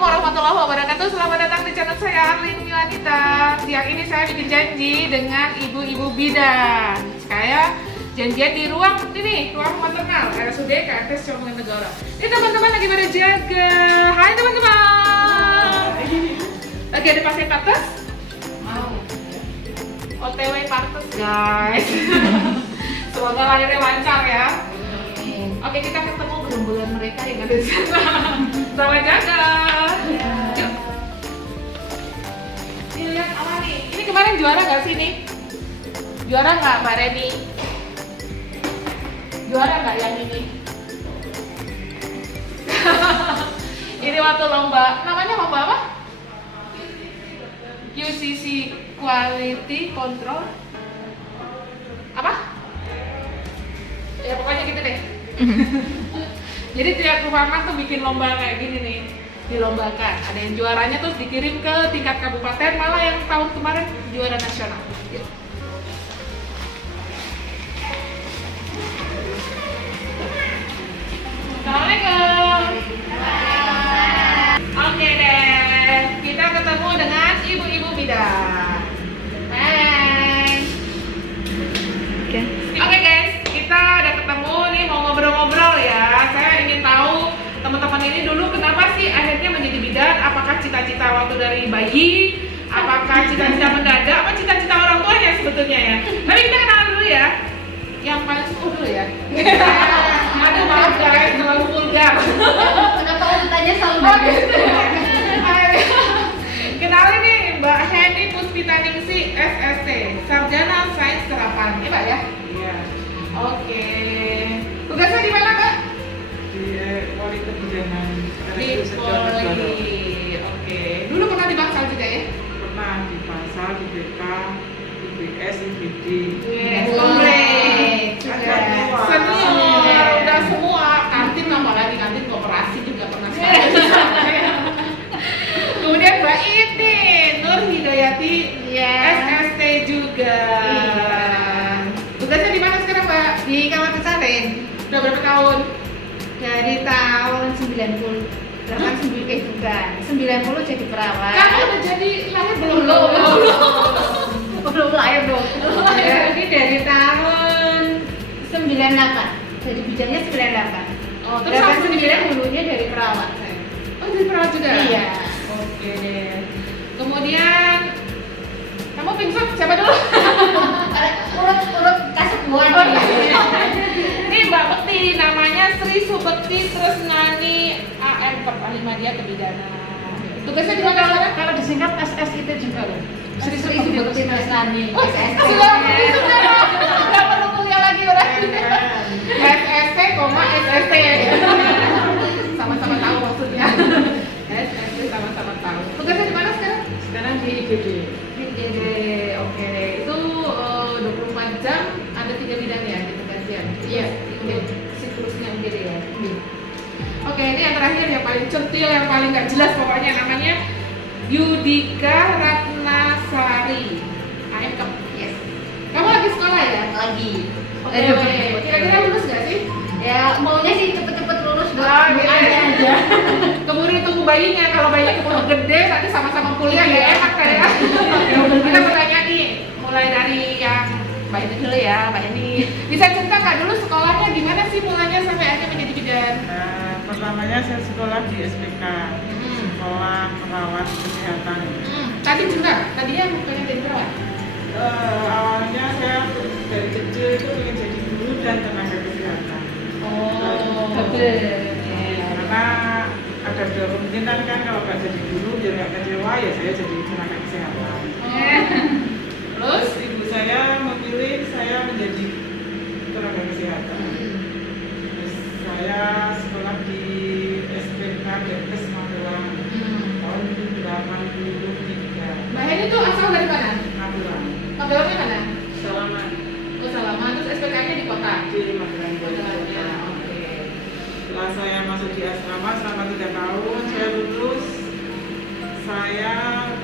Assalamualaikum warahmatullahi wabarakatuh. Selamat datang di channel saya Arlin Milanita. Siang ini saya bikin janji dengan ibu-ibu bidan. Saya janjian di ruang maternal RSUD KFS Negara. Ini teman-teman lagi pada jaga. Hai teman-teman. Lagi ada pasien partes? Mau. OTW partes guys. Semoga lahirnya lancar ya. Oke, kita ketemu gerombolan mereka yang ada di sana. Selamat jaga. Yuk. Ini lihat apa nih? Ini kemarin juara nggak sih nih? Juara nggak Mbak Reni? Juara nggak yang ini? Ini waktu lomba. Namanya lomba apa? QCC Quality Control. Apa? Ya pokoknya gitu deh. Jadi tiap rumah tuh bikin lomba kayak gini nih, dilombakan. Ada yang juaranya terus dikirim ke tingkat kabupaten, malah yang tahun kemarin juara nasional. Yuk. Assalamualaikum. Oke deh, kita ketemu dengan ibu-ibu bidan. Oke guys, kita udah ketemu nih, mau ngobrol-ngobrol ya. Saya ingin tahu teman-teman ini dulu kenapa sih akhirnya menjadi bidan? Apakah cita-cita waktu dari bayi? Apakah cita-cita mendadak? Apa cita-cita orang tuanya sebetulnya ya? Tapi kita kenalan dulu ya. Yang paling sepuh dulu ya. Aduh maaf guys, terlalu vulgar. Kenapa urutannya selalu gitu. Kenalin nih Mbak Heni Puspitaningsih SST, Sarjana Sains Terapan. Ini Mbak ya? Iya. Oke. Tugasnya di mana Mbak? Di Poli Kebidanan. Di Poli. Oke. Dulu pernah di Bangsal juga ya? Pernah di Bangsal, di BK, di BS, di BD. Komplek. Semua. Senior, udah semua. Kantin nambah lagi, kantin koperasi juga pernah sekali. Kemudian Mbak Iti, Nur Hidayati, SST juga. Tugasnya di mana sekarang Mbak? di Kamar Pesantren Udah berapa tahun? dari tahun 90 bukan 90 jadi perawat. Kamu udah jadi lahir belum? Belum lahir dong. Jadi dari tahun 98 jadi bidannya 98. Oh, terus langsung 9 dulunya dari perawat saya. Oh, jadi perawat juga? Iya. Oke deh. Kemudian kamu pingsan siapa dulu? Urut kasih buan. Ini Mbak Bekti, namanya Sri Subekti Tresnani AM Peralimadia Kebidanan. Tugasnya di mana sekarang? Kalau disingkat SSIT juga loh. Sri Subekti Tresnani. Oh, sudah nggak perlu kuliah lagi orang. SST, SST. Sama-sama tahu maksudnya. SST sama-sama tahu. Tugasnya di mana sekarang? Sekarang di IGD. IGD, oke. Itu 24 jam ada 3 bidang ya di penggantian. Iya. Siklusnya IGD ya. Oke, ini yang terakhir yang paling centil, yang paling nggak jelas pokoknya namanya Yudika Ratnasari. AMK. Yes. Kamu lagi sekolah ya? Lagi. Oke. Kira-kira lulus nggak sih? Ya maunya sih cepet-cepet lulus Ah, gitu aja. Keburu tunggu bayinya, kalau bayinya keburu gede nanti sama-sama kuliah ya enak kayak. Kita bertanya nih, mulai dari yang Mbak ini dulu ya, Mbak ini bisa cerita nggak dulu sekolahnya gimana sih mulanya sampai akhirnya menjadi bidan? Pertamanya saya sekolah di SPK, Sekolah Perawat Kesehatan. Tadi juga, tadinya pengen jadi perawat. Awalnya saya dari kecil itu ingin jadi guru dan tenaga kesehatan. Karena ada dua kemungkinan kan, kalau nggak jadi guru biar nggak kecewa ya saya jadi tenaga kesehatan. Terus? Ibu saya memilih saya menjadi tenaga kesehatan. Terus saya sekolah di SPK Depkes Magelang tahun 83. Mbak Heni tuh asal dari mana? Magelang. Magelangnya mana? Salaman Oh Salaman, terus SPK-nya di kota? di Magelang. Magelangnya, oke. Setelah saya masuk di asrama selama 3 tahun, saya lulus. Saya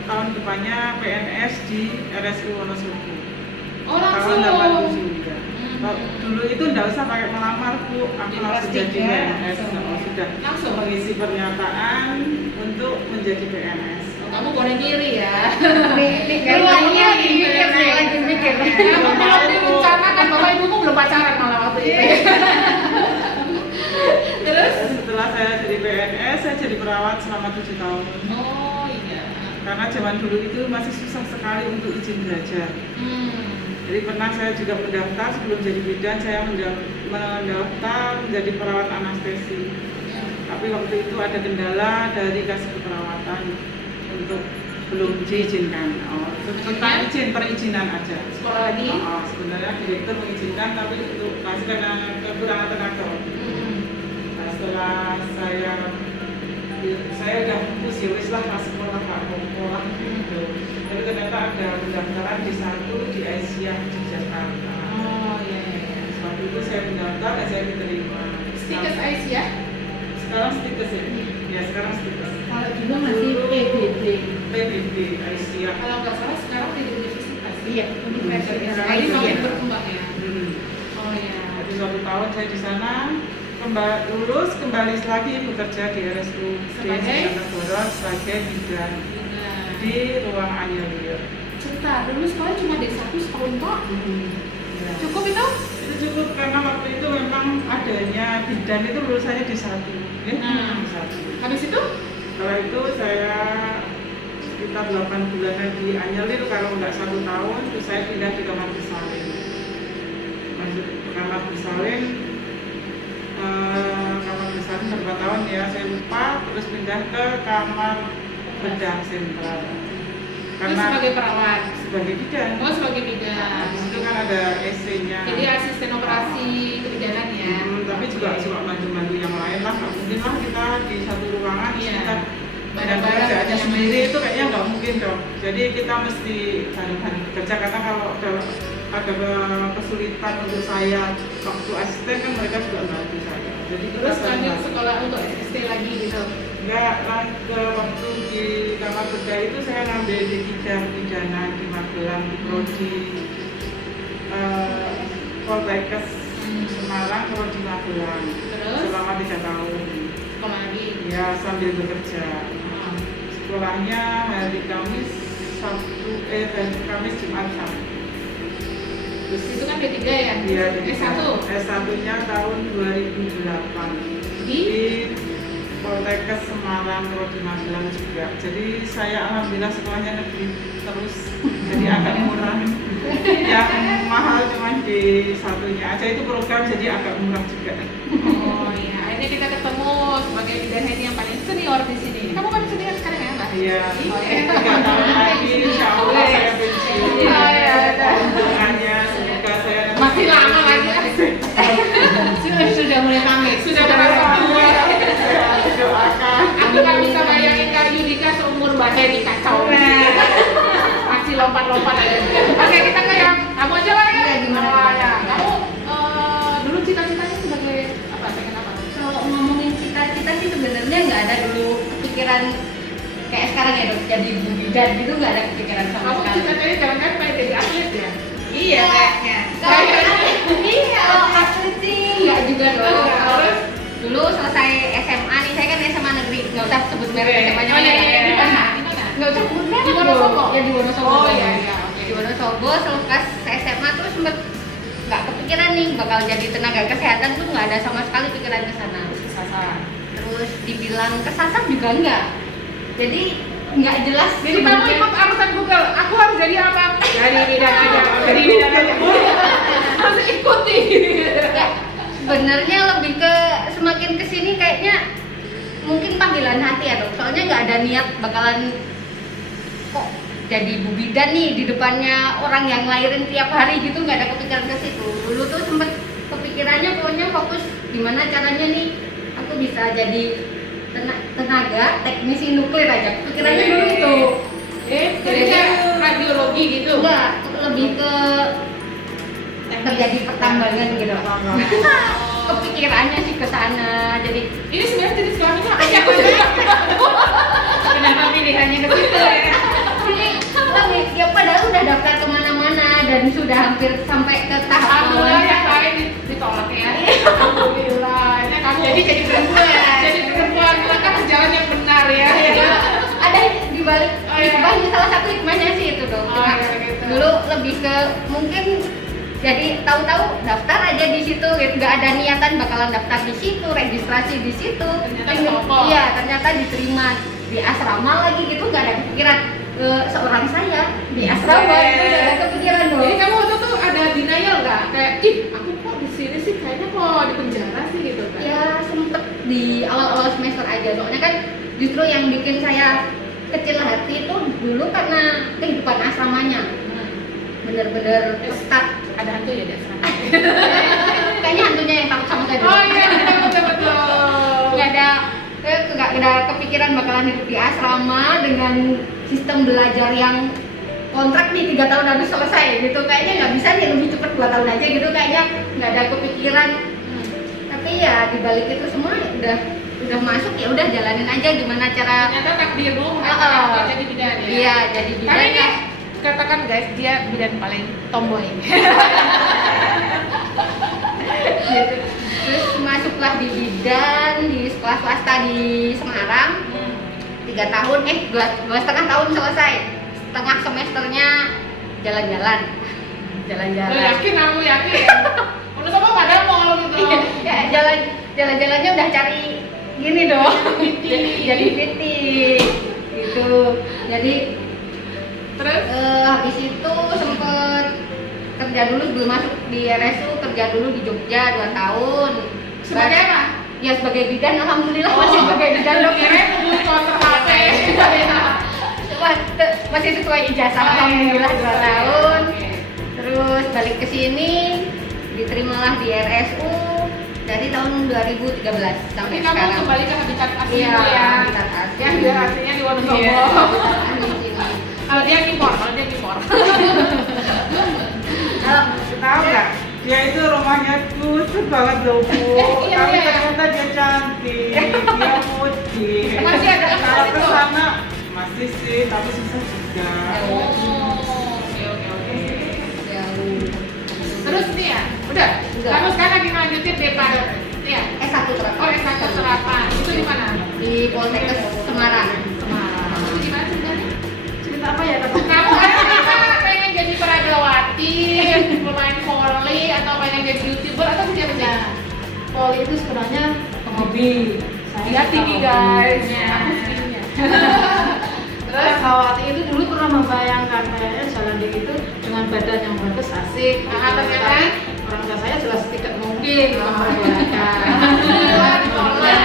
tahun depannya PNS di RSU Wonosobo. Oh Tahun langsung? 87 ya. Dulu itu nggak usah pakai melamar Bu, aku langsung jadi PNS. sudah Langsung? mengisi pernyataan untuk menjadi PNS. Oh, kamu boleh ngiri ya. Kayaknya lagi mikir. Kamu belum direncanakan, bapak ibumu belum pacaran malah waktu itu. Terus? Setelah saya jadi PNS, saya jadi perawat selama 7 tahun. Oh iya. Karena zaman dulu itu masih susah sekali untuk izin belajar. Jadi pernah saya juga mendaftar sebelum jadi bidan, saya mendaftar menjadi perawat anestesi. Tapi waktu itu ada kendala dari kasih keperawatan untuk belum diizinkan. Tentang izin perizinan aja. Sekolah lagi? Sebenarnya direktur mengizinkan, tapi untuk masih karena kekurangan tenaga. Nah, setelah saya udah fokus ya wis lah masuk sekolah nggak mau sekolah gitu. Tapi ternyata ada pendaftaran di satu di Asia di Jakarta. Oh iya iya. Waktu itu saya mendaftar dan saya diterima. Stikes Asia? Sekarang stikes ya? Ya sekarang stikes. Kalau dulu masih PBB. PBB Asia. Kalau nggak salah sekarang di universitas. Iya, universitas. Jadi makin berkembang ya. Oh iya. Jadi suatu tahun saya di sana lulus kembali lagi bekerja di RSU Sebagai? Negara sebagai bidan di ruang Anyelir. Cerita, dulu sekolah cuma D1 setahun kok. Ya. Cukup itu? Itu cukup karena waktu itu memang adanya bidan itu lulusannya D1. D1. Habis itu? Setelah itu saya sekitar 8 bulan di Anyelir, kalau nggak 1 tahun, terus saya pindah di kamar bersalin. Masuk ke kamar bersalin, kamar bersalin berapa tahun ya, saya lupa, terus pindah ke kamar bedah sentral. Itu sebagai perawat? Sebagai bidan. Oh sebagai bidan. Di situ kan ada SC-nya. Jadi asisten operasi kebidanan ya? Tapi juga bantu-bantu yang lain lah, nggak mungkin lah kita di satu ruangan Iya. kita Bareng-bareng pekerjaannya yang sendiri lain. itu kayaknya nggak mungkin dong. Jadi kita mesti bareng-bareng bekerja, karena kalau ada kesulitan untuk saya waktu asisten kan mereka juga bantu saya. Jadi kita Terus lanjut bareng-bareng. sekolah untuk SST lagi gitu? Enggak, waktu di kamar bedah itu saya ngambil di pidana di Magelang, di Prodi Poltekkes Semarang, Prodi Magelang. Terus? Selama 3 tahun. Sekolah lagi? Ya, sambil bekerja. Sekolahnya hari Kamis, Kamis, Jumat, Sabtu. Terus Itu kan D3 ya? Iya, S1? S1-nya tahun 2008 Di? Poltekkes Semarang, Prodi Magelang juga. Jadi saya alhamdulillah sekolahnya negeri terus, jadi agak murah. Yang mahal cuma di satunya aja, itu program jadi agak murah juga. Oh iya, akhirnya kita ketemu sebagai bidan ini yang paling senior di sini. Kamu paling senior sekarang ya Mbak? Iya, Oh, iya. 3 tahun lagi insya Allah saya pensiun. Oh, iya. Doanya semoga saya Masih lama lagi. Sudah mulai pamit. Sudah merasa tua. saya doakan. Aku nggak bisa bayangin Kak Yudika seumur Mbak Heni kacau. Masih lompat-lompat aja. Oke, kita ke yang kamu aja lah ya. Iya, gimana? Oh, ya. Kamu dulu cita-citanya sebagai apa? Pengen apa? Kalau ngomongin cita-cita sih sebenarnya nggak ada dulu kepikiran kayak sekarang ya dok, jadi ibu bidan gitu nggak ada kepikiran sama Kamu sekali. cita-citanya jangan-jangan pengen jadi atlet ya? Iya kayaknya. Iya, atlet sih nggak juga dong. Kalau dulu selesai SMA nih, saya kan SMA negeri, nggak usah sebut merek SMA-nya. Oh iya, iya. Di mana? Di mana? Nggak usah sebut merek. Di Wonosobo? Ya di Wonosobo. Oh iya, iya. Oke. Di Wonosobo selepas SMA tuh sempet nggak kepikiran nih bakal jadi tenaga kesehatan, tuh nggak ada sama sekali pikiran ke sana. Kesasar. Terus dibilang kesasar juga enggak. Jadi nggak jelas. Jadi kamu ikut arusan Google, aku harus jadi apa? Jadi bidan aja, jadi bidan aja. Harus ikuti. Ya, sebenarnya lebih ke semakin kesini kayaknya mungkin panggilan hati ya dok. Soalnya nggak ada niat bakalan kok jadi ibu bidan nih di depannya orang yang lahirin tiap hari gitu, nggak ada kepikiran ke situ. Dulu tuh sempet kepikirannya pokoknya fokus gimana caranya nih aku bisa jadi tenaga teknisi nuklir aja. Pikirannya dulu itu. Jadi radiologi gitu. Enggak, lebih ke terjadi pertambangan gitu. Kepikirannya sih ke sana. Jadi Ini sebenarnya jenis kelaminnya apa sih? Aku juga. kenapa pilihannya ke situ ya? Lebih, ya padahal udah daftar kemana-mana dan sudah hampir sampai ke tahap Alhamdulillah yang lain ditolak ya. Alhamdulillah. Kamu jadi perempuan. Jadi balik Oh, iya. hikmahnya, salah satu hikmahnya sih itu dong. Oh, iya, gitu. Dulu lebih ke mungkin jadi tahu-tahu daftar aja di situ gitu, nggak ada niatan bakalan daftar di situ, registrasi di situ. Ternyata kepopok. Iya, ternyata diterima di asrama lagi gitu, nggak ada kepikiran seorang saya di asrama itu nggak ada kepikiran dong. Jadi kamu waktu itu ada denial nggak? Kayak, ih aku kok di sini sih kayaknya kok di penjara sih gitu kan? Ya sempet di awal-awal semester aja, soalnya kan justru yang bikin saya kecil hati itu dulu karena kehidupan asramanya bener-bener ketat. Ada hantu ya di asrama? Kayaknya hantunya yang takut sama saya dulu. Oh iya, betul. Nggak ada kepikiran bakalan hidup di asrama dengan sistem belajar yang kontrak nih 3 tahun harus selesai gitu. Kayaknya nggak bisa nih, lebih cepet 2 tahun aja gitu, kayaknya nggak ada kepikiran. Tapi ya dibalik itu semua udah masuk, ya udah jalanin aja gimana cara. Ternyata takdir lu jadi bidan ya? Iya, jadi bidan. Tapi ini katakan guys, dia bidan paling tomboy. Gitu. Terus masuklah di bidan di sekolah swasta di Semarang 3 tahun, 2,5 tahun selesai. Setengah semesternya jalan-jalan. Lu yakin? Kamu yakin? Menurut apa padahal mau gitu? Ya, jalan-jalannya udah cari gini dong. Jadi fitting gitu. Jadi Terus? habis itu sempet kerja dulu sebelum masuk di RSU, kerja dulu di Jogja 2 tahun. Sebagai apa? Ya sebagai bidan, alhamdulillah masih sebagai bidan dong. Kirain nunggu kontrak HP. Masih sesuai ijazah, alhamdulillah 2 tahun. Terus balik ke sini, diterimalah di RSU dari tahun 2013 sampai Tapi kamu sekarang. kembali ke habitat asli Iya, ya? habitat asli. Ya, dia aslinya di Wonosobo. Iya, di sini. Kalau dia impor. Tahu nggak? Dia itu rumahnya kusut banget loh Bu. Iya, Tapi iya. ternyata dia cantik, dia putih. Masih ada akses Kalau itu? ke sana masih sih, tapi susah juga. Oke. Jauh. Terus nih ya, udah. Udah. Kamu sekarang lagi lanjutin D4. Iya. S1 terakhir. Oh, S1 Serapan. Itu di mana? Di Poltekkes Semarang. Semarang. Itu di mana sebenarnya? Cerita apa ya? Kamu ada pengen jadi peragawati, pemain volley, atau pengen jadi YouTuber atau kerja kerja? Poli itu sebenarnya hobi. Dia tinggi guys. Aku tingginya. Terus Kawati itu dulu pernah membayangkan kayaknya jalan di itu dengan badan yang bagus, asik. Ternyata? Tapi orang tua saya jelas tidak mungkin memperbolehkan. Alhamdulillah ditolak.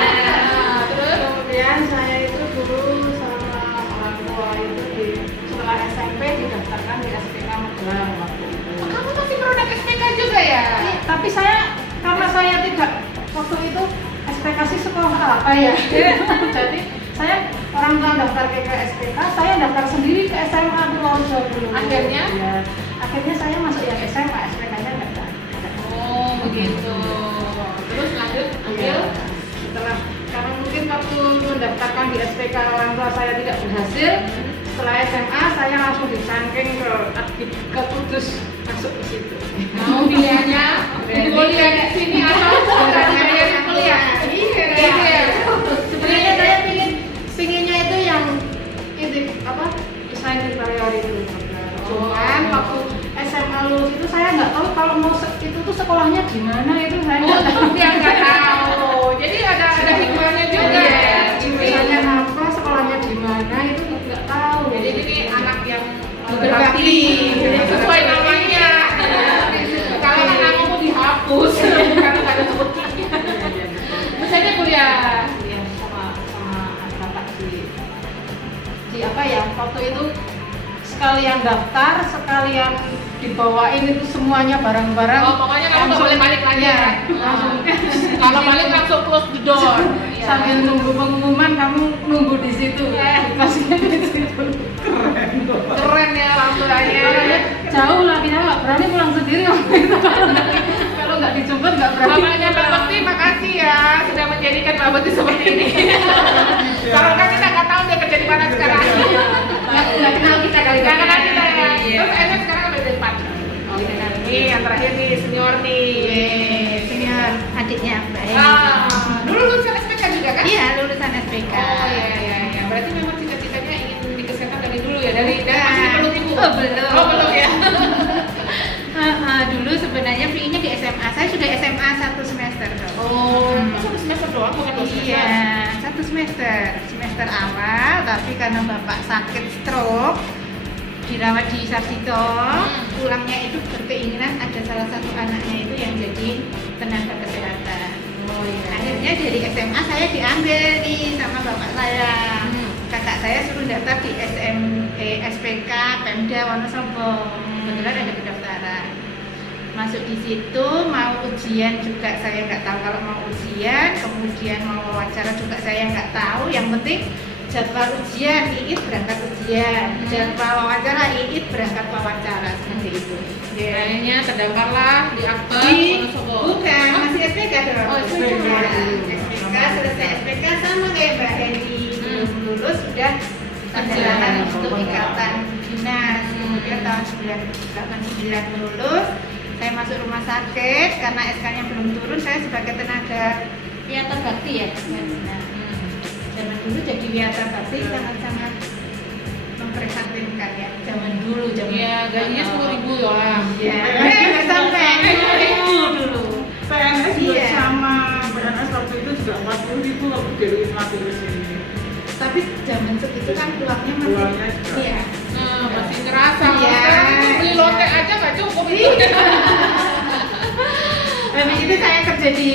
Terus? Kemudian saya itu dulu sama orang tua itu setelah SMP didaftarkan di SPK Magelang waktu itu. Kamu masih produk SPK juga ya? Tapi karena saya tidak waktu itu SPK sih sekolah apa ya? Jadi saya orang tua daftar ke SPK, saya daftar sendiri ke SMA Purworejo dulu. Akhirnya? Ya, akhirnya saya masuk yang SMA, SPK-nya nggak ada. Oh begitu. Terus lanjut ambil. Iya. Karena mungkin waktu mendaftarkan di SPK orang tua saya tidak berhasil, setelah SMA saya langsung disangking ke Kudus, masuk ke situ. Mau pilihannya kuliah di sini atau karena dia di kuliah? Iya. Sebenarnya saya pinginnya itu yang apa desain interior itu. Cuman waktu SMA lulus itu saya nggak tahu kalau mau itu tuh sekolahnya di mana, itu saya Oh, nggak tahu. dia nggak tahu. Jadi ada hikmahnya juga Iya, ya. jurusannya apa, sekolahnya di mana itu nggak tahu. Jadi ini anak yang Berbakti. sesuai namanya. Kalau kan namamu dihapus karena nggak ada sebutnya. Terus aja kuliah. Iya, sama bapak di apa ya, waktu itu sekalian daftar, sekalian dibawain itu semuanya barang-barang. Oh, pokoknya kamu nggak boleh balik lagi ya, ya? langsung. Kalau balik langsung close the door. Sambil nunggu pengumuman, kamu nunggu di situ. Iya. Kasihnya di situ. Keren ya orang tuanya. Makanya jauh lah, kita nggak berani pulang sendiri waktu itu. Kalau nggak dijemput nggak berani. Bapaknya Mbak Bekti, makasih ya sudah menjadikan Mbak Bekti seperti ini. Kalau kan kita nggak tahu dia kerja di mana sekarang. Nggak kenal kita kali. Nggak kenal kita ya. Iya. Terus Enes sekarang ada di depan. Nih yang terakhir nih senior nih. Senior adiknya Mbak Eni. Dulu lulusan SPK juga kan? Iya, lulusan SPK. Oh iya. Berarti memang cita-citanya ingin di Oh, belum. Oh, belum ya? Dulu sebenarnya pinginnya di SMA. Saya sudah SMA 1 semester. Dok. Oh, satu semester doang, bukan 2 semester? Iya, 1 semester awal, tapi karena bapak sakit stroke, dirawat di Sarsito, pulangnya itu berkeinginan ada salah satu anaknya itu yang jadi tenaga kesehatan. Oh iya. Akhirnya dari SMA saya diambil nih sama bapak saya. Kakak saya suruh daftar di SPK Pemda Wonosobo. Kebetulan ada pendaftaran. Masuk di situ, mau ujian juga saya nggak tahu kalau mau ujian, kemudian mau wawancara juga saya nggak tahu. Yang penting jadwal ujian, Iit berangkat ujian, jadwal wawancara, Iit berangkat wawancara, seperti itu. Akhirnya terdaftarlah di akte Wonosobo. Bukan, masih SPK dong. Oh, SPK. SPK, selesai SPK sama kayak Mbak Heni, belum lulus sudah perjalanan untuk ikatan dinas. Kemudian tahun 1989 lulus, saya masuk rumah sakit karena SK-nya belum turun, saya sebagai tenaga wiata bakti ya. Zaman dulu jadi wiata bakti sangat-sangat memprihatinkan ya. Zaman dulu, Iya, gajinya 10.000 doang. Iya, nggak sampai 10.000 dulu. PNS juga Iya. sama, PNS waktu itu juga 40.000 waktu dari Wisma Atlet ke sini. Tapi zaman segitu kan uangnya masih Uangnya juga. iya. Nah, masih ngerasa. Iya. Sekarang itu beli lotek aja nggak cukup itu. Habis itu saya kerja di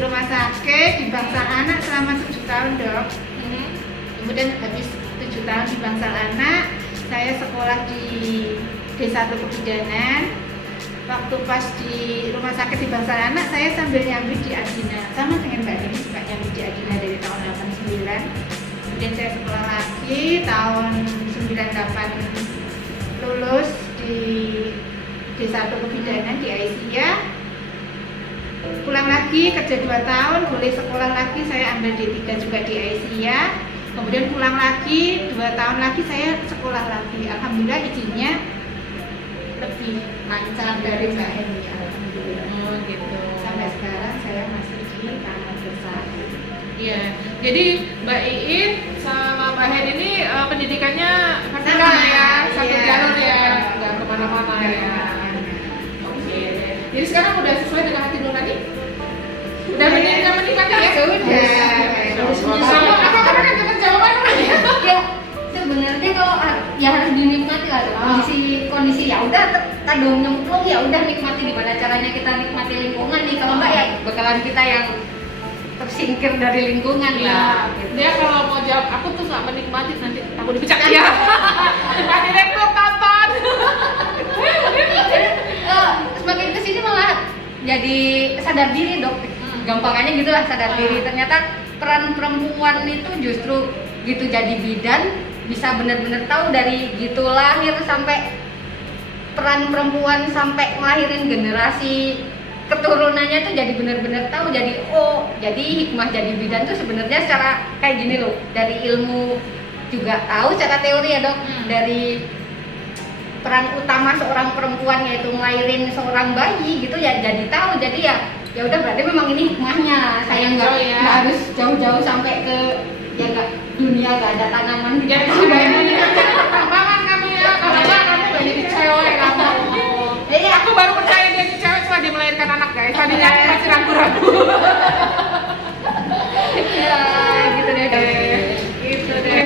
rumah sakit di Bangsal Anak selama 7 tahun, Dok. Kemudian habis 7 tahun di Bangsal Anak, saya sekolah di Desa Kebidanan. Waktu pas di rumah sakit di Bangsal Anak, saya sambil nyambi di Adina. Sama dengan Mbak Dini, suka nyambi di Adina dari tahun 89. Kemudian saya sekolah lagi tahun 98 lulus di Desa Kebidanan di Aisyah. Pulang lagi kerja 2 tahun, boleh sekolah lagi, saya ambil D3 juga di Aisyah. Kemudian pulang lagi 2 tahun lagi saya sekolah lagi. Alhamdulillah izinnya lebih lancar dari Mbak Heni. Alhamdulillah. Oh gitu. Sampai sekarang saya masih di Taman Bersari. Iya. Jadi Mbak Iit sama Mbak Hen ini pendidikannya vertikal Sama, ya, satu iya. jalur ya, nggak kemana-mana ya. Oke. Jadi sekarang udah sesuai dengan hati nurani? Udah menikmati ya? Sudah. Apa kan kita jawaban ya? Ya sebenarnya kalau ya harus dinikmati lah kondisi ya udah kadung nyemplung ya udah nikmati, gimana caranya kita nikmati lingkungan nih, kalau enggak ya bakalan kita yang tersingkir dari lingkungan lah gitu. Dia kalau mau jawab aku tuh nggak menikmati, nanti aku dipecat ya. Pak Direktur tonton. Semakin kesini malah jadi sadar diri, Dok. Gampangannya gitu lah, sadar diri. Ternyata peran perempuan itu justru gitu jadi bidan bisa benar-benar tahu dari gitu lahir sampai peran perempuan sampai ngelahirin generasi keturunannya tuh jadi benar-benar tahu. Jadi oh, jadi hikmah jadi bidan tuh sebenarnya secara kayak gini loh, dari ilmu juga tahu secara teori ya, Dok. Dari peran utama seorang perempuan yaitu ngelahirin seorang bayi gitu ya, jadi tahu. Jadi ya udah berarti memang ini hikmahnya. Saya nggak harus jauh-jauh sampai ke ya nggak dunia nggak ada tanaman di Jadi dalam. perkembangan kamu ya, kalau nggak kamu nggak jadi cewek kamu. Iya. Aku baru percaya dia jadi cewek setelah dia melahirkan anak, guys. Tadinya aku masih ragu-ragu. Ya, gitu deh, Dok. Gitu deh.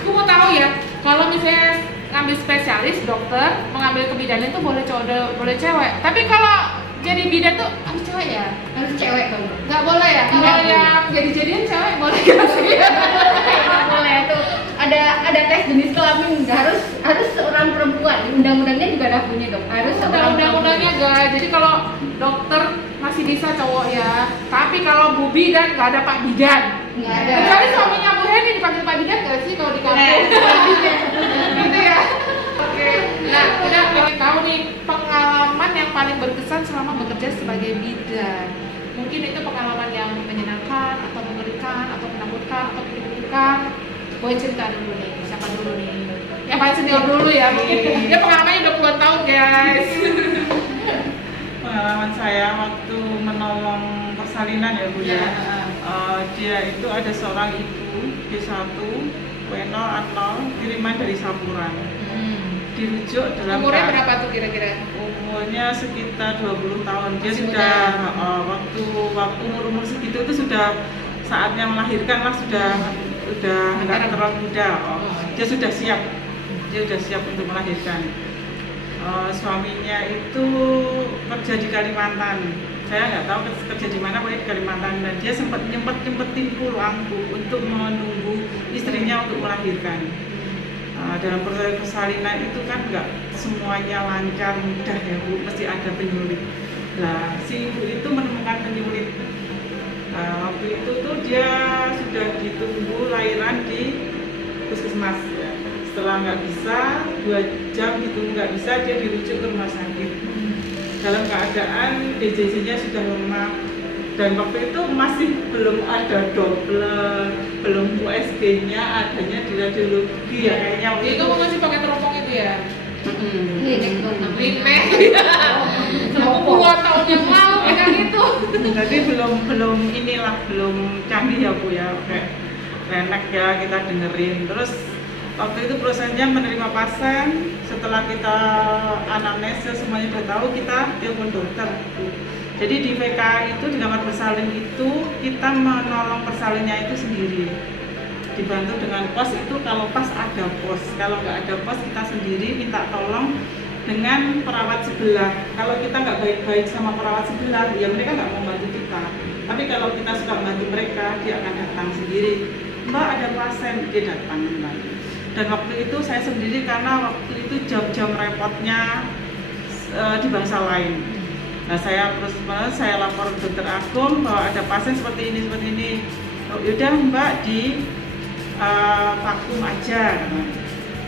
Aku mau tahu ya, kalau misalnya ngambil spesialis dokter, mengambil kebidanan itu boleh cowok, boleh cewek. Tapi kalau jadi bidan tuh harus cewek ya? Harus cewek dong. Nggak boleh ya? Kalau Nggak. yang jadi-jadian cewek boleh nggak sih? Nggak boleh tuh. Ada tes jenis kelamin, harus seorang perempuan. Undang-undangnya juga ada bunyi, Dok. Harus seorang Undang-undangnya guys. Jadi kalau dokter masih bisa cowok ya. Tapi kalau Bu Bidan nggak ada Pak Bidan. Nggak ada. Kecuali suaminya Bu Heni dipanggil Pak Bidan nggak sih kalau di kampung? Gitu ya. Oke. Nah, udah kita tahu nih pengalaman yang paling berkesan selama bekerja sebagai bidan. Mungkin itu pengalaman yang menyenangkan atau mengerikan atau menakutkan atau menyedihkan. Boleh cerita dulu nih, siapa dulu nih? Yang paling senior dulu ya, mungkin dia pengalamannya udah puluhan tahun guys. Pengalaman saya waktu menolong persalinan ya Bu ya. Dia itu ada seorang ibu D1 W0 atau kiriman dari Sapuran. dirujuk dalam Umurnya berapa tuh kira-kira? umurnya sekitar 20 tahun. Dia Masih sudah waktu umur segitu itu sudah saatnya melahirkan lah, sudah nggak terlalu muda. Dia sudah siap. Dia sudah siap untuk melahirkan. Suaminya itu kerja di Kalimantan. Saya nggak tahu kerja di mana, pokoknya di Kalimantan. Dan dia sempat nyempetin pulang Bu untuk menunggu istrinya untuk melahirkan. Dalam proses persalinan itu kan nggak semuanya lancar mudah ya Bu, mesti ada penyulit. Nah, si ibu itu menemukan penyulit. Waktu itu tuh dia sudah ditunggu lahiran di puskesmas ya. Setelah nggak bisa 2 jam ditunggu nggak bisa, dia dirujuk ke rumah sakit. Dalam keadaan DJJ-nya sudah lemah, dan waktu itu masih belum ada Doppler, belum USG-nya, adanya di radiologi ya kayaknya waktu Itu masih pakai teropong itu ya? Klinik pertama. Limek. Aku puluhan tahun yang lalu pegang itu. Jadi belum canggih ya Bu ya, kayak renek ya kita dengerin. Terus waktu itu prosesnya menerima pasien, setelah kita anamnesis semuanya udah tahu, kita telepon dokter Bu. Jadi di VK itu, di kamar bersalin itu, kita menolong persalinnya itu sendiri. Dibantu dengan pos itu, kalau pas ada pos, kalau nggak ada pos kita sendiri minta tolong dengan perawat sebelah. Kalau kita nggak baik-baik sama perawat sebelah, ya mereka nggak mau bantu kita. Tapi kalau kita suka bantu mereka, dia akan datang sendiri. Mbak ada pasien, dia datang kembali. Dan waktu itu saya sendiri karena waktu itu jam-jam repotnya di bangsa lain. Nah saya lapor dokter Agung bahwa ada pasien seperti ini. Oh, yaudah Mbak di vakum aja.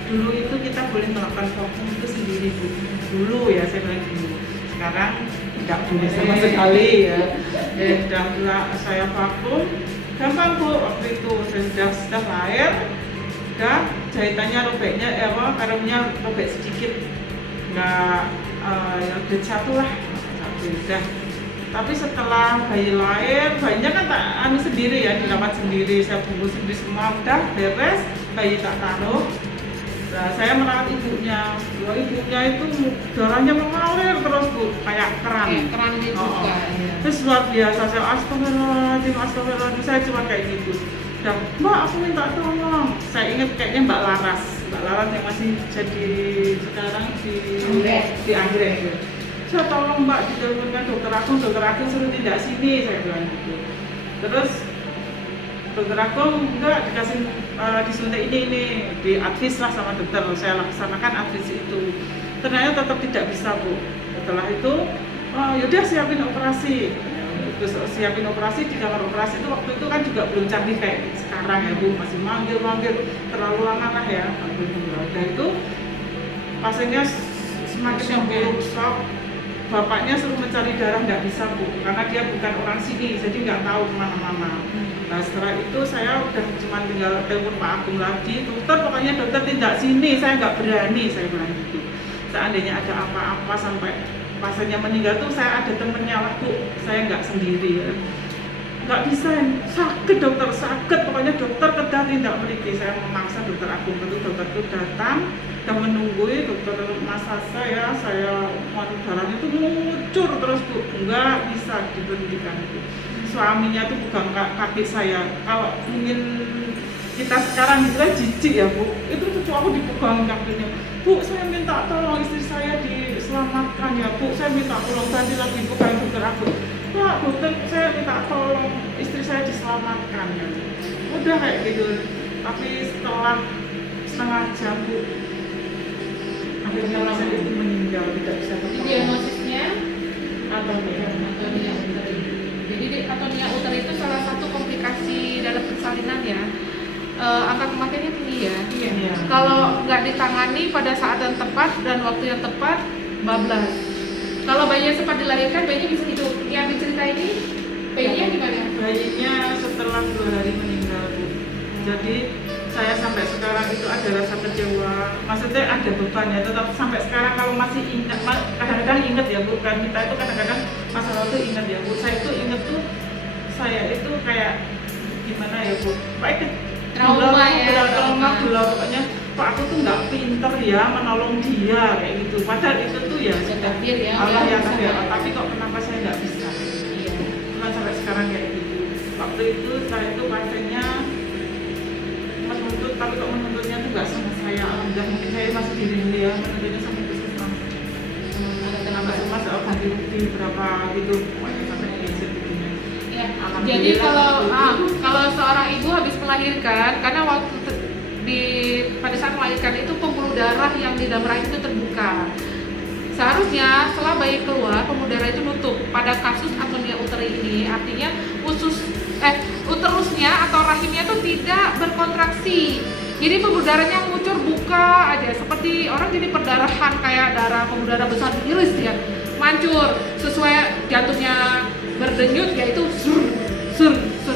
Dulu itu kita boleh melakukan vakum itu sendiri Bu. Dulu ya saya bilang dulu. Sekarang tidak boleh sama sekali ya. Sudah saya vakum, gampang Bu. Waktu itu saya sudah lahir, udah jahitannya robeknya, karungnya robek sedikit, nggak udah satu lah. Udah. Tapi setelah bayi lahir, bayinya kan tak sendiri ya, dirawat sendiri, saya bungkus sendiri semua, udah beres, bayi tak taruh. Nah, saya merawat ibunya. Ibunya itu darahnya mengalir terus Bu, kayak keran. Kayak keran dibuka. Ya. Terus luar biasa, saya astagfirullahaladzim, saya cuma kayak gitu. Dan Mbak, aku minta tolong. Saya ingat kayaknya Mbak Laras yang masih jadi sekarang di Anggrek ya. Saya tolong Mbak diteleponkan dokter Agung suruh tindak sini, saya bilang gitu. Terus dokter Agung enggak dikasih disuntik ini diadvis lah sama dokter. Saya laksanakan advis itu. Ternyata tetap tidak bisa Bu. Setelah itu yaudah siapin operasi. Terus siapin operasi di kamar operasi itu waktu itu kan juga belum canggih kayak sekarang ya Bu, masih manggil terlalu lama lah ya. Dan itu pasiennya semakin memburuk, shock. Bapaknya suruh mencari darah, nggak bisa Bu, karena dia bukan orang sini, jadi nggak tahu kemana-mana. Nah setelah itu saya udah cuma tinggal telepon Pak Agung lagi, pokoknya dokter tindak sini, saya nggak berani, saya bilang gitu. Seandainya ada apa-apa sampai pasiennya meninggal tuh saya ada temennya lah Bu, saya nggak sendiri ya. Nggak bisa, sakit dokter, sakit, pokoknya dokter kedah tindak beriki. Saya memaksa dokter Agung, dokter itu datang dan menunggui dokter masa saya darahnya itu ngucur terus Bu, nggak bisa diberhentikan Bu. Suaminya tuh pegang kaki saya, kalau mungkin kita sekarang gitu kan jijik ya Bu, itu tuh aku dipegang kakinya. Bu, saya minta tolong istri saya diselamatkan ya Bu, saya minta tolong, ganti lagi pegang dokter Agung. Pak dokter, saya minta tolong istri saya diselamatkan ya. Udah kayak gitu, tapi setelah setengah jam Bu, akhirnya pasien itu meninggal, tidak bisa ketemu. Diagnosisnya Atonia. atonia uteri. Jadi atonia uteri itu salah satu komplikasi dalam persalinan ya. Angka kematiannya tinggi ya. Iya. Kalau nggak ditangani pada saat yang tepat dan waktu yang tepat, bablas. Kalau bayinya sempat dilahirkan, bayinya bisa hidup. Yang diceritain ini, bayinya gimana? Bayinya setelah 2 hari meninggal Bu. Jadi saya sampai sekarang itu ada rasa kecewa. Maksudnya ada beban ya, tetap sampai sekarang kalau masih ingat, kadang-kadang ingat ya Bu, kan kita itu kadang-kadang masa lalu ingat ya Bu. Saya itu ingat tuh, saya itu kayak gimana ya Bu, kayak Trauma ya, trauma, pokoknya kok aku tuh nggak pinter ya menolong dia kayak gitu. Padahal itu tuh ya Sudah takdir ya, Allah Allah yang bisa. takdir. Tapi kok kenapa saya nggak bisa? Iya. Cuma sampai sekarang kayak gitu. Waktu itu saya itu pasiennya menuntut, tapi kok menuntutnya tuh nggak sama saya. Alhamdulillah mungkin saya masih di sini ya, menuntutnya sampai puskesmas. Ada Kenapa kenapa? mas? Ganti berapa gitu, pokoknya sampai diisi begini. Ya. Alhamdulillah Jadi waktu itu. kalau seorang ibu habis melahirkan, karena pada saat melahirkan itu pembuluh darah yang di dalam rahim itu terbuka. Seharusnya setelah bayi keluar, pembuluh darah itu nutup. Pada kasus atonia uteri ini, artinya uterusnya atau rahimnya itu tidak berkontraksi. Jadi pembuluh darahnya ngucur buka aja, seperti orang jadi perdarahan kayak darah pembuluh darah besar iris ya, mancur sesuai jantungnya berdenyut yaitu sur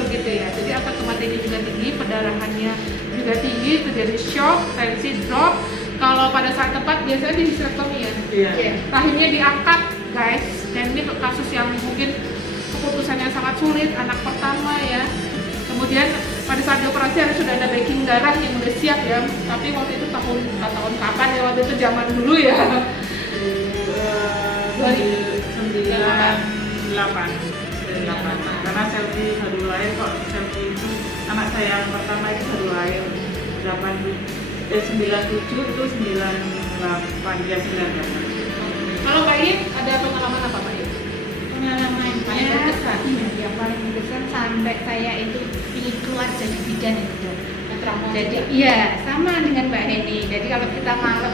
gitu ya. Jadi angka kematiannya juga tinggi, perdarahannya juga tinggi, terjadi shock, tensi drop. Kalau pada saat tepat biasanya di histerektomi ya. Iya. Rahimnya diangkat guys, dan ini kasus yang mungkin keputusannya sangat sulit, anak pertama ya. Kemudian pada saat dioperasi harus sudah ada backing darah yang udah siap ya. Tapi waktu itu tahun kapan ya, waktu itu zaman dulu ya. 98. Karena Selfie baru lahir kok. Selfie itu anak saya yang pertama itu baru lahir 97 itu 98 ya 98. Kalau Pak Yip ada pengalaman apa Pak Yip? Pengalamannya Paling berkesan. yang paling berkesan sampai saya itu ingin keluar dari bidan itu. Jadi iya sama dengan Mbak Heni. Jadi kalau kita malam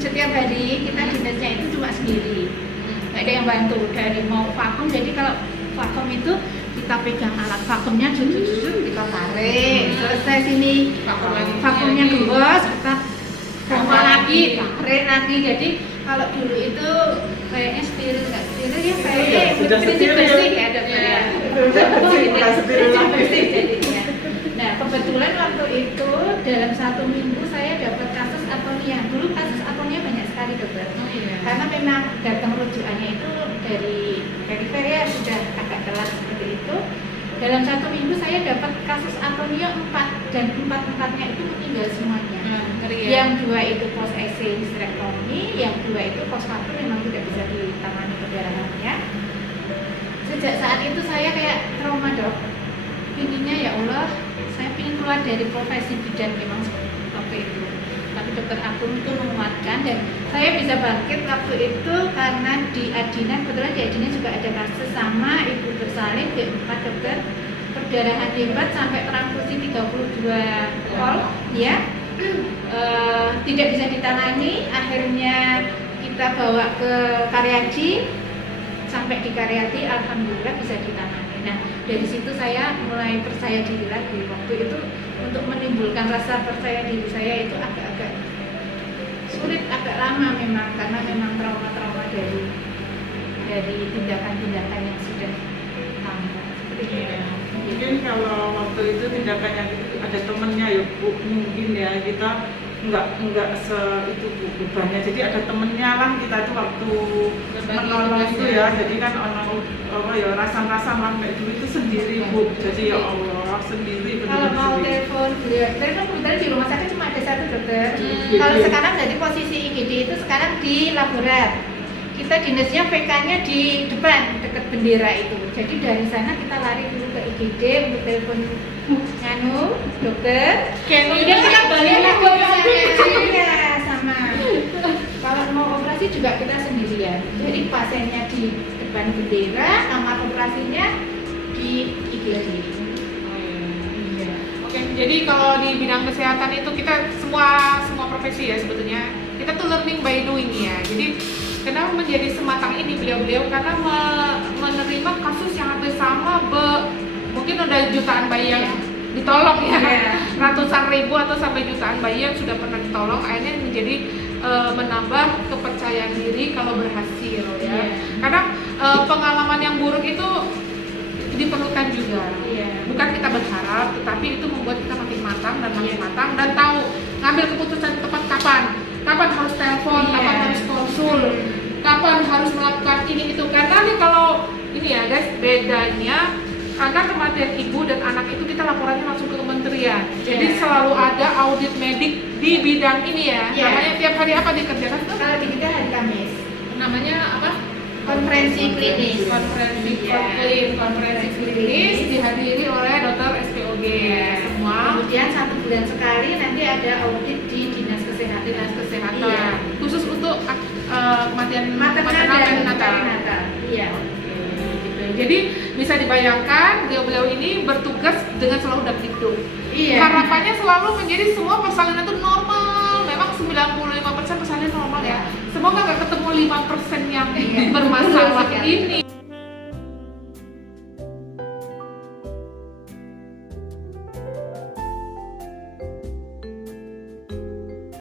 setiap hari kita dinasnya itu cuma sendiri, nggak ada yang bantu dari mau vakum. Jadi kalau vakum itu kita pegang alat vakumnya, jujur kita tarik, selesai sini Vakum lagi. vakumnya Lagi. gembos, kita pompa Tarik lagi, lagi. tarik lagi. Jadi kalau dulu itu kayaknya steril nggak steril ya, kayaknya Sudah prinsip steril ya. bersih ya dokter ya. Sudah bersih, bukan steril Prinsip lagi. bersih jadinya. Nah kebetulan waktu itu dalam 1 minggu saya dapat kasus atonia. Dulu kasus atonia banyak sekali dokter. Oh iya. Karena memang datang rujukannya itu dari perifer ya, sudah agak telat seperti itu. Dalam 1 minggu saya dapat kasus atonia 4 dan 4-4-nya itu meninggal semuanya. Ngeri ya. Yang 2 itu post IC histerektomi, yang 2 itu postpartum memang tidak bisa ditangani perdarahannya. Sejak saat itu saya kayak trauma dok. Pinginnya ya Allah, saya ingin keluar dari profesi bidan memang waktu itu. Tapi dokter Agung itu menguatkan dan saya bisa bangkit waktu itu karena di Adinan, kebetulan di Adinan juga ada kasus sama ibu bersalin D4 dokter, perdarahan hebat sampai transfusi 32 volt ya. Tidak bisa ditangani, akhirnya kita bawa ke Karyadi, sampai di Karyadi alhamdulillah bisa ditangani. Nah dari situ saya mulai percaya diri lagi. Waktu itu untuk menimbulkan rasa percaya diri saya itu agak-agak sulit, agak lama memang, karena memang trauma-trauma dari tindakan-tindakan yang sudah lama seperti itu. Iya. Mungkin kalau waktu itu tindakannya itu ada temennya ya Bu, mungkin ya kita nggak itu Bu bebannya. Jadi ada temennya lah kita tuh waktu Berbagi menolong tugas itu ya. Jadi kan orang apa ya rasa-rasa sampai dulu itu sendiri Bu. Jadi ya Allah sendiri Kalau benar-benar mau sendiri. telepon beliau, kan kebetulan di rumah sakit cuma ada 1 dokter. Hmm. Kalau sekarang jadi posisi IGD itu sekarang di laborat. Kita dinasnya PK-nya di depan dekat bendera itu. Jadi dari sana kita lari dulu ke IGD untuk telepon dokter. Kemudian kita balik lagi ke sana. Iya, sama. Kalau mau operasi juga kita sendirian. Jadi pasiennya di depan bendera, kamar operasinya di IGD. Iya. Oke, jadi kalau di bidang kesehatan itu kita semua profesi ya sebetulnya kita tuh learning by doing ya. Jadi kenapa menjadi sematang ini beliau-beliau karena menerima kasus yang hampir sama, mungkin udah jutaan bayi yang ditolong ya, ratusan ribu atau sampai jutaan bayi yang sudah pernah ditolong, akhirnya menjadi menambah kepercayaan diri kalau berhasil ya. Karena pengalaman yang buruk itu diperlukan juga. Bukan kita berharap, tetapi itu membuat kita makin matang dan makin matang dan tahu ngambil keputusan tepat kapan harus telepon, kapan harus konsul, kapan harus melakukan ini itu. Karena nih kalau ini ya guys, bedanya angka kematian ibu dan anak itu kita laporannya langsung ke kementerian. kementerian. Jadi Iya. selalu ada audit medik di bidang ini ya. Iya. Namanya tiap hari apa dikerjakan tuh? Kalau di kita hari Kamis, Namanya apa? konferensi klinis. Konferensi Iya. konferensi klinis dihadiri oleh dokter SPOG semua. Kemudian 1 bulan sekali nanti ada audit di dinas kesehatan. Dinas kesehatan Iya. khusus untuk kematian Maternal dan perinatal. perinatal. Iya. Gitu. Jadi bisa dibayangkan beliau-beliau ini bertugas dengan selalu dapdikduk. Iya. Harapannya selalu menjadi semua persalinan itu normal. Memang 95% persalinan normal ya. Semoga nggak ketemu 5% yang bermasalah ini.